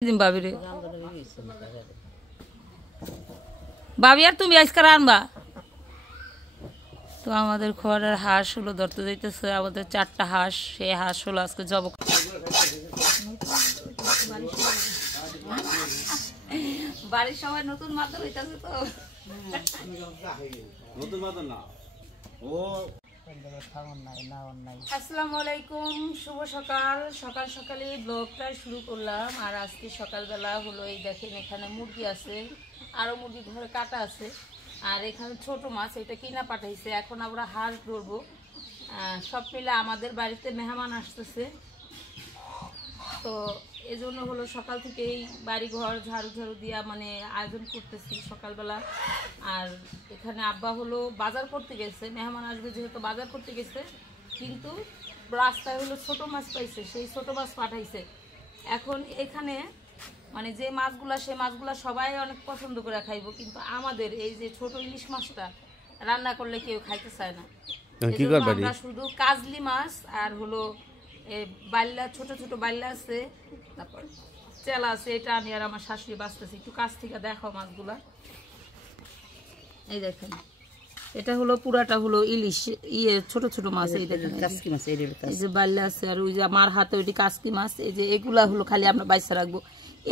ভাবি রে ভাবি আর তুমি আজকাল আনবা তো আমাদের ঘরের হাঁস হলো ধরতে যাইতেছে আমাদের 4টা হাঁস সেই হাঁস হলো আজকে জব বাড়ির সবাই নতুন মাত্র হইতাছে তো নতুন মাত্র না ও আসসালামু আলাইকুম শুভ সকাল সকাল সকালে ব্লগটা শুরু করলাম আর আজকে সকালবেলা হলো এই দেখেন এখানে মুরগি আছে আরো মুরগি ঘরে কাটা আছে আর এখানে ছোট মাছ এটা কিনা পাঠাইছে এখন আমরা হাঁস ধরবো সব মিলে আমাদের বাড়িতে মেহমান আসতেছে তো এজন্য হলো সকাল থেকেই বাড়ি ঘর ঝাড়ু ঝাড়ু দিয়া মানে আয়োজন করতেছি সকালবেলা আর এখানে আব্বা হলো বাজার করতে গেছে মেহমান আসবে যেহেতু বাজার করতে গেছে কিন্তু রাস্তায় হলো ছোট মাছ পাইছে সেই ছোট মাছ পাঠাইছে এখন এখানে মানে যে মাছগুলা সেই মাছগুলা সবাই অনেক পছন্দ করে খাইবো কিন্তু আমাদের এই যে ছোট ইলিশ মাছটা রান্না করলে কেউ খাইতে চায় না আমরা শুধু কাজলি মাছ আর হলো বাল্লা ছোট ছোট বাল্লা আছে তারপর চেলা আছে এটা আমি আর আমার শাশুড়ি বাঁচতেছি একটু কাছ থেকে দেখো মাছগুলা এই দেখেন এটা হলো পুরাটা হলো ইলিশ ছোট ছোট মাছ এই দেখেন কাসকি মাছ এই যে বাল্লা আছে আর ওই যে আমার হাতে ওইটি কাসকি মাছ এই যে এগুলা হলো খালি আমরা বাইসা রাখবো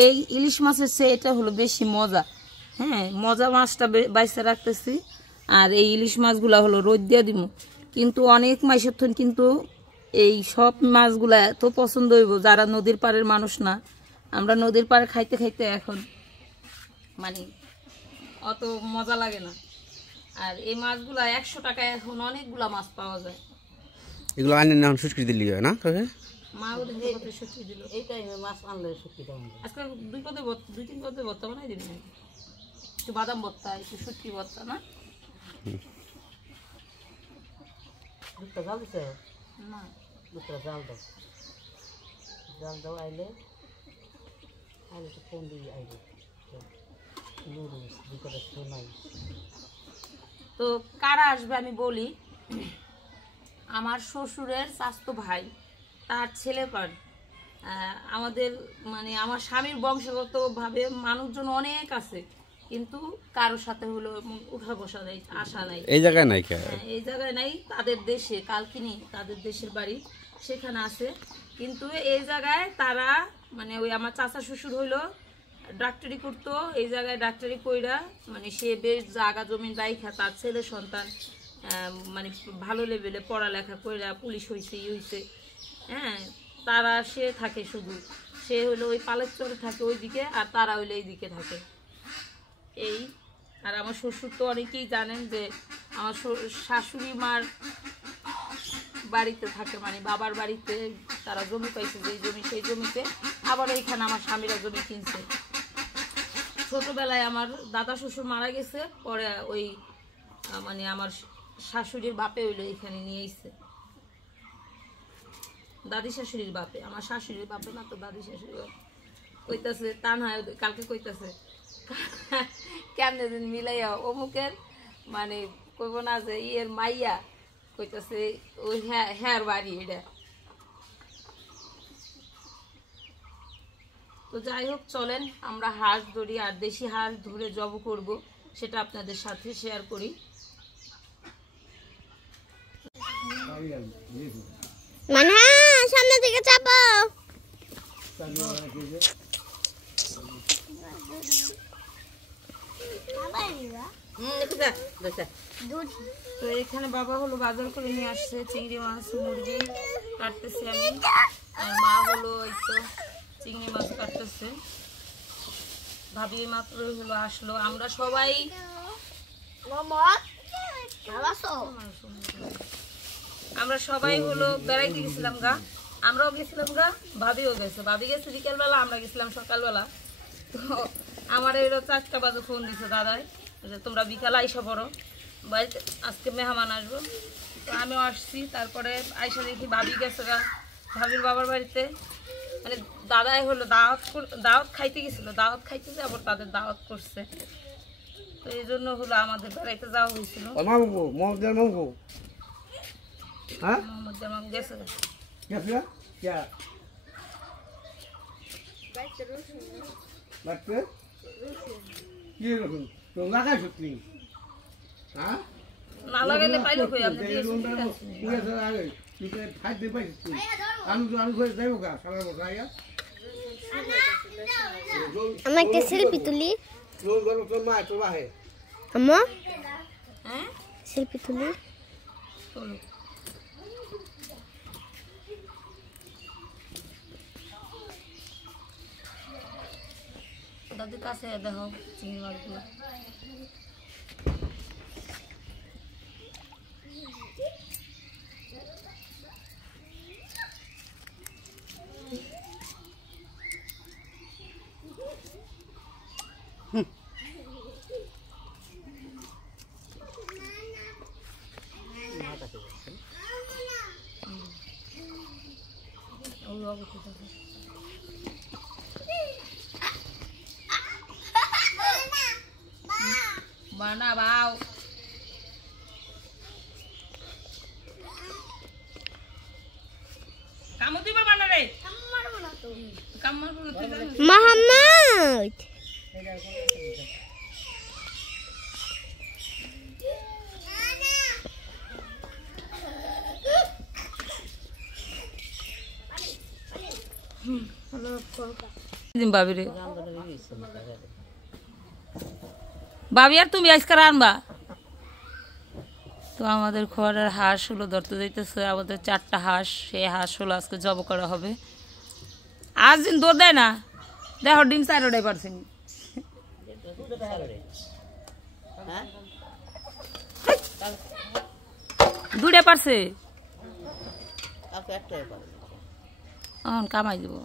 এই ইলিশ মাছের চেয়ে এটা হলো বেশি মজা হ্যাঁ মজা মাছটা বাইসা রাখতেছি আর এই ইলিশ মাছগুলা হলো রোদ দিয়ে দিব কিন্তু অনেক মাইসের কিন্তু এই সব মাছগুলা এত পছন্দ হইব যারা নদীর পাড়ের মানুষ না আমরা নদীর পাড়ে খাইতে খাইতে এখন মানে অত মজা লাগে না আর এই মাছগুলা 100 টাকায় এখন অনেকগুলা মাছ পাওয়া যায় এগুলো আনে না শুটকি দিলি হয় না তবে মা ওদের কত শুটকি দিল এই টাইমে মাছ আনলে শুটকি দাও আজকে দুই তিন পদে ভর্তা বানাই দিবি একটু বাদাম ভর্তা একটু শুটকি ভর্তা না দুধটা জাল দিছে না দুধটা জাল দাও আইলে তো ফোন দিয়ে আইলে তো কারা আসবে আমি বলি আমার শ্বশুরের স্বাস্থ্য ভাই তার ছেলে পান আমাদের মানে আমার স্বামীর বংশগতভাবে মানুষজন অনেক আছে কিন্তু কারোর সাথে হলো উঠা বসা নাই আসা নাই এই জায়গায় নাই এই জায়গায় নাই তাদের দেশে কালকিনি তাদের দেশের বাড়ি সেখানে আছে কিন্তু এই জায়গায় তারা মানে ওই আমার চাচা শ্বশুর হইলো ডাক্তারি করতো এই জায়গায় ডাক্তারি কইরা মানে সে বেশ জায়গা জমি রাইখা তার ছেলে সন্তান মানে ভালো লেভেলে পড়ালেখা কইরা পুলিশ হয়েছে হয়েছে হ্যাঁ তারা সে থাকে শুধু সে হলো ওই পালের চরে থাকে ওইদিকে আর তারা হইলে এইদিকে থাকে এই আর আমার শ্বশুর তো অনেকেই জানেন যে আমার শাশুড়ি মার বাড়িতে থাকে মানে বাবার বাড়িতে তারা জমি পাইছে যে জমি সেই জমিতে আবার এইখানে আমার স্বামীরা জমি কিনছে ছোটবেলায় আমার দাদা শ্বশুর মারা গেছে পরে ওই মানে আমার শাশুড়ির বাপে হইলো এখানে নিয়ে এসছে দাদি শাশুড়ির বাপে আমার শাশুড়ির বাপে না তো দাদি শাশুড়ি কইতাছে তা না কালকে কইতাছে কেমনে দিন মিলাইয়া অমুকের মানে কইব না যে ইয়ের মাইয়া কইতাছে ওই হ্যাঁ বাড়ি এটা তো যাই হোক চলেন আমরা হাঁস ধরি আর দেশি হাঁস ধরে জব করব সেটা আপনাদের সাথে শেয়ার করি মানা সামনে থেকে চাপো তো এখানে বাবা হলো বাজার করে নিয়ে আসছে চিংড়ি মাছ মুরগি কাটতেছি আমি আর মা হলো একটু চিংড়ি মাছ কাটতেছে ভাবি মাত্র হলো আসলো আমরা সবাই হলো বেড়াইতে গেছিলাম গা আমরাও গেছিলাম গা ভাবিও গেছে ভাবি গেছে বিকেলবেলা আমরা গেছিলাম সকালবেলা তো আমার এলো 4টা বাজে ফোন দিছে দাদাই যে তোমরা বিকালে আইসা পড়ো বাড়িতে আজকে মেহমান আসবো তো আমিও আসছি তারপরে আইসা দেখি ভাবি গেছে গা ভাবির বাবার বাড়িতে মানে দাদাই হলো দাওয়াত খাইতে গেছিল দাওয়াত খাইতেছে আবার তাদের দাওয়াত করছে তো এই জন্য হলো আমাদের বেড়াইতে যাওয়া হয়েছিল গেছে বাচ্চা কি রকম তো লাগাই সত্যি হ্যাঁ না লাগাইলে পাইলো কই আপনি এই রুমটা পুরো সারা আগে তুই ফাইট দে পাইছিস আলু করে যাইবো গা সারা বছর আয়া আমার একটা সেলফি তুলি রোজ বড় তোর মা তোর বাহে আম্মা হ্যাঁ সেলফি তুলি চলো দাদি কাছে দেখো চিংড়ি মাছগুলো বানা বাও কামু দিবা বানা রে কামু মোহাম্মদ ভাবি রে ভাবি আর তুমি আজকাল আনবা তো আমাদের ঘরের হাঁস হলো ধরতে যাইতেছে আমাদের 4টা হাঁস সেই হাঁস হলো আজকে জব করা হবে আজ দিন দৌড় দেয় না দেখো ডিম 4টাই পারছেন 2টা পারছে এখন কামাই দেবো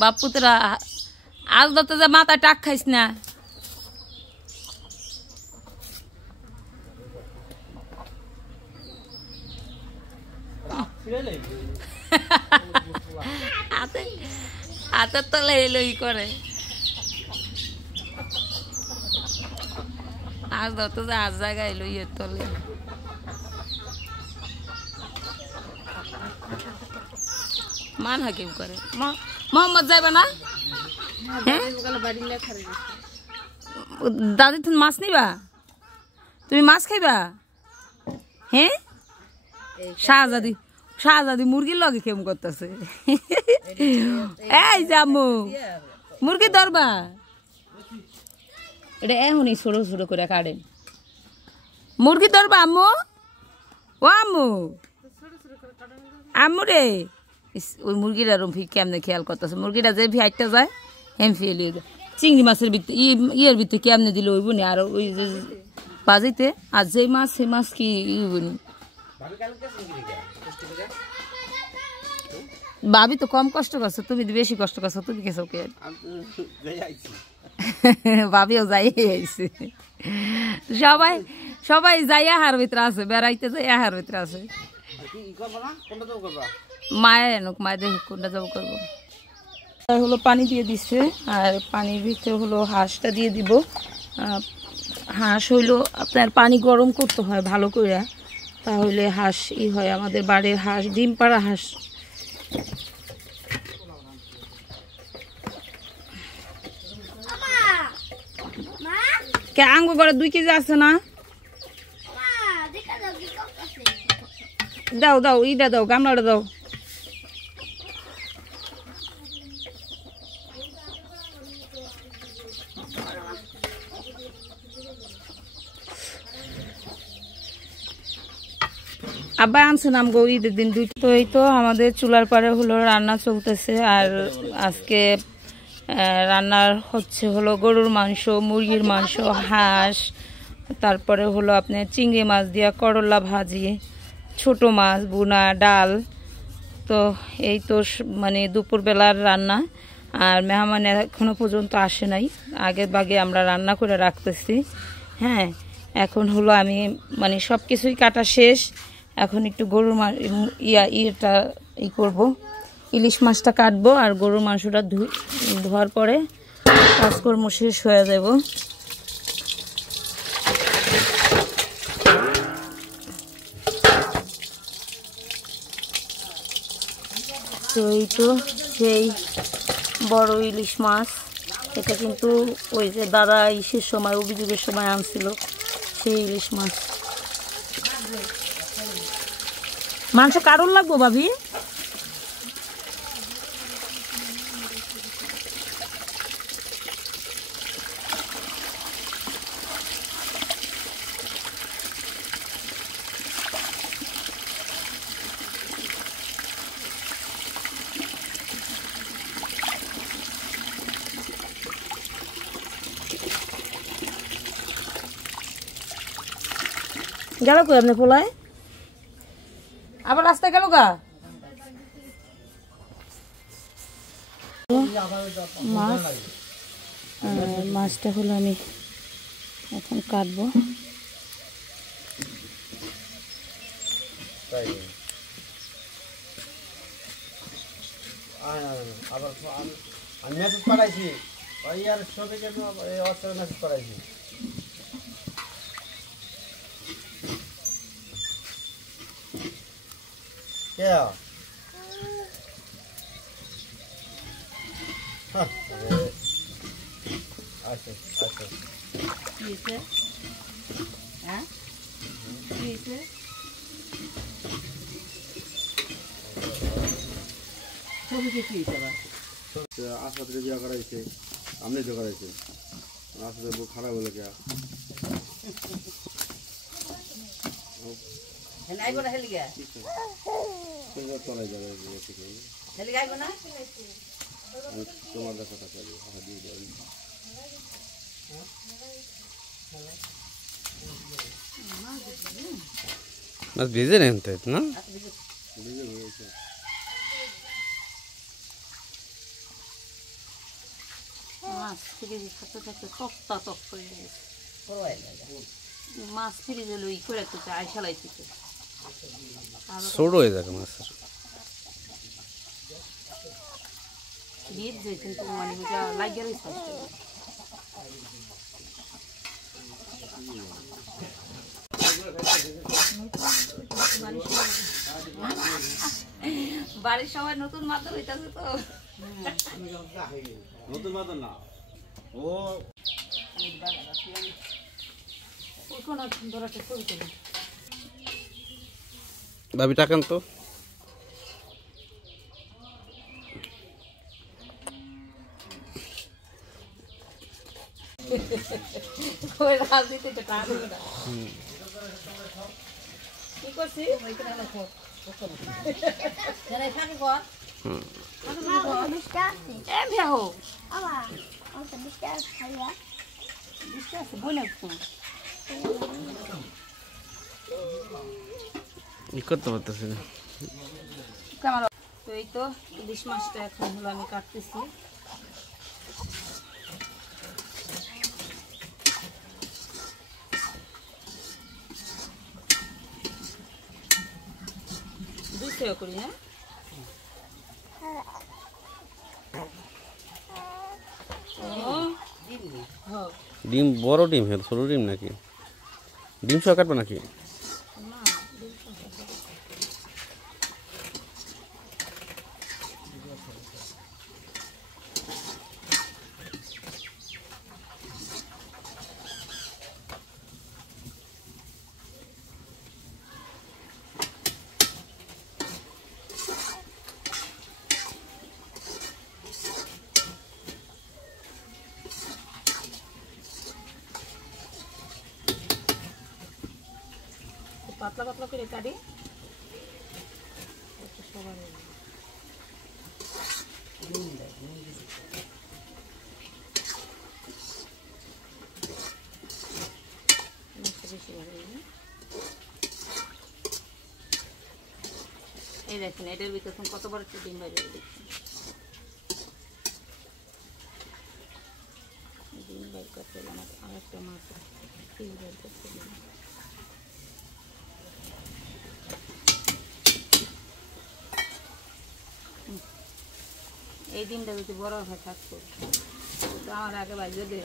বাপুতরা আজ ধরতে যা মাথায় টাক খাইস না হাতের তলে এলোই করে আজ ধরতে যা আজ জায়গায় এলো ইয়ের তলে মান হাকিম করে মোহাম্মদ যাইবা না দাদি তুমি মাছ নিবা তুমি মাছ খাইবা হ্যাঁ শাহজাদি মুরগির লগে কেম করতেছে এই জামু মুরগি ধরবা এটা এখনই ছোট ছোট করে কাটেন মুরগি ধরবা আম্মু ও আম্মু আম্মু রে ওই মুরগিটা রুমফি কেমনে খেয়াল করতেছে মুরগিটা যে ভিআইটটা যায় হেম ফেলি চিংড়ি মাছের ভিতরে ইয়ের ভিতরে কেমনে দিলে ওই বুনি আর ওই যে বাজিতে আর যে মাছ সেই মাছ কি বুনি ভাবি তো কম কষ্ট করছো তুমি বেশি কষ্ট করছো তুমি কেছো কে ভাবিও যাই আইছে সবাই সবাই যাইয়া হার ভিতরে আছে বেড়াইতে যাইয়া হার ভিতরে আছে মায়ের এনুক মায়ের দেখ কোনটা যাবো করবো হলো পানি দিয়ে দিচ্ছে আর পানির ভিতরে হলো হাঁসটা দিয়ে দিব হাঁস হইলো আপনার পানি গরম করতে হয় ভালো করে তাহলে হাঁস ই হয় আমাদের বাড়ির হাঁস ডিম পাড়া হাঁস কে আঙ্গু করে 2 কেজি আছে না দাও দাও ইটা দাও গামলাটা দাও আব্বা আনছে নাম গো ঈদের দিন 2 তো এই তো আমাদের চুলার পারে হলো রান্না চলতেছে আর আজকে রান্নার হচ্ছে হলো গরুর মাংস মুরগির মাংস হাঁস তারপরে হলো আপনার চিংড়ি মাছ দিয়া করলা ভাজি ছোট মাছ বুনা ডাল তো এই তো মানে দুপুরবেলার রান্না আর মেহমান এখনো পর্যন্ত আসে নাই আগে ভাগে আমরা রান্না করে রাখতেছি হ্যাঁ এখন হলো আমি মানে সব কিছুই কাটা শেষ এখন একটু গরুর ইয়েটা ই করবো ইলিশ মাছটা কাটবো আর গরুর মাংসটা ধোয়ার পরে কাজকর্ম শেষ হয়ে যাব এই তো সেই বড় ইলিশ মাছ, এটা কিন্তু ওই যে দাদা ইসের সময় অভিযোগের সময় আনছিল সেই ইলিশ মাছ। মাংস কারণ লাগবো ভাবি? গেল কই আপনি পোলায়? আবার রাস্তায় গেল গা? মাছ, মাছটা হলো আমি এখন কাটবো। আমি মেসেজ পাঠাইছি, ওই আর সবে কেন হোয়াটসঅ্যাপে মেসেজ পাঠাইছি। কে আচ্ছা আচ্ছা হ্যাঁ আশপাশে বিয়া করাইছে, আমনে তো করাইছে, আশপাশে বউ খারাপ হলে কে তলাই যাবে তোমাদের কথা দিয়ে দেবেন। মাছ ভেজে নেন তো না? ভেজে রয়েছে। মাছ ফ্রিজে থাকতে থাকতে তক্তা তক্ত হয়ে গেছে। মাছ ফ্রিজে লই করে রাখতে আইসা লাইতেছে, ছোট হয়ে যাবে মাছ দিয়ে যায় কিন্তু মানে ওটা লাগিয়ে রয়েছে। বাড়ির সবাই নতুন মাদুর হইতাছে তো, নতুন মাদুর না ও ভাবি টাকান তো ওই রাজনীতিতে টাকা কি করছি করতে পারতেছি না। তো এই তো ইলিশ মাছটা এখন হলো আমি কাটতেছি। দুইটা করি না, ডিম বড় ডিম হ্যাঁ ছোট ডিম নাকি? ডিম সহ কাটবো নাকি? পাতলা পাতলা করে কাটি। এই দেখেন এটার ভিতরে কত বড় একটা ডিম বাইরে দেখছেন। ডিম বাইর করতে আমার আরেকটা মাছ ডিম বাইর করতে এই ডিমটা যদি বড় হয়ে থাকতো তো আমার আগে বাজে দে,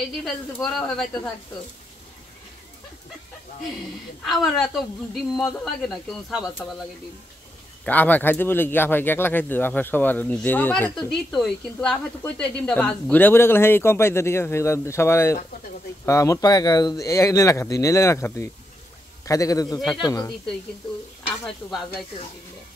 এই ডিমটা যদি বড় হয়ে বাইতে থাকতো। আমার এত ডিম মজা লাগে না, কেমন সাবা সাবা লাগে ডিম। আফায় খাইতে বলে কি আফায় কি একলা খাইতে আফায় সবার দেরি সবারে তো দিতই কিন্তু আফাই তো কইতো এই ডিমটা বাজবো ঘুরে ঘুরে গেলে হ্যাঁ কম পাইতো ঠিক আছে সবার মোট পাকা এনে না খাতি নেলে না খাতি খাইতে খাইতে তো থাকতো না দিতই কিন্তু আফাই তো বাজাইতো ওই ডিমটা